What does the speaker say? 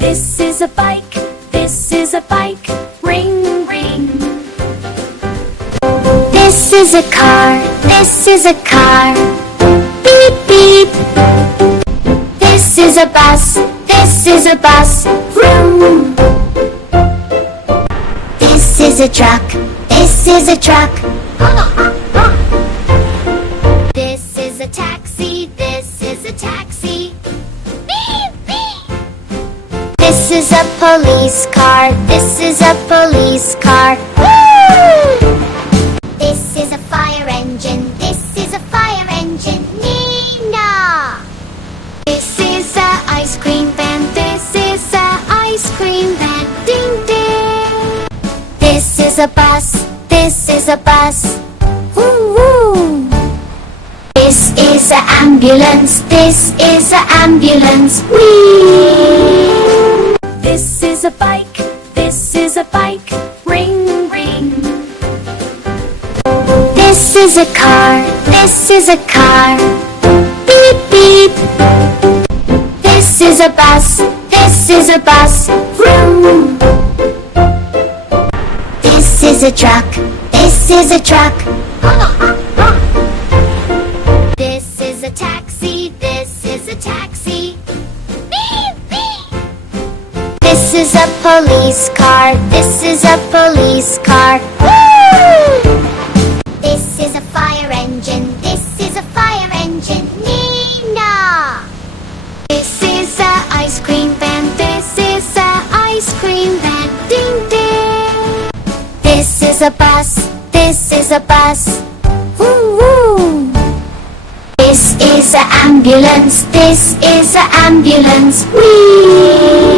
This is a bike, this is a bike, ring, ring. This is a car, this is a car, beep, beep. This is a bus, this is a bus, vroom. This is a truck, this is a truck. This is a taxi, this is a taxi. Beep, beep. This is a police car, this is a police car. Woo! This is a fire engine, this is a fire engine. Nina! This is a ice cream van, this is a ice cream van. Ding, ding! This is a bus, this is a bus. Woo, woo! This is an ambulance, this is an ambulance. Whee! This is a bike, this is a bike, ring, ring. This is a car, this is a car, beep, beep. This is a bus, this is a bus, vroom. This is a truck, this is a truck. This is a taxi, this is a taxi. Beep, beep. This is a police car, this is a police car. Woo! This is a fire engine, this is a fire engine. Nina! This is a ice cream van, this is a ice cream van. Ding, ding! This is a bus, this is a bus. Woo, woo! This is an ambulance, this is an ambulance. Whee!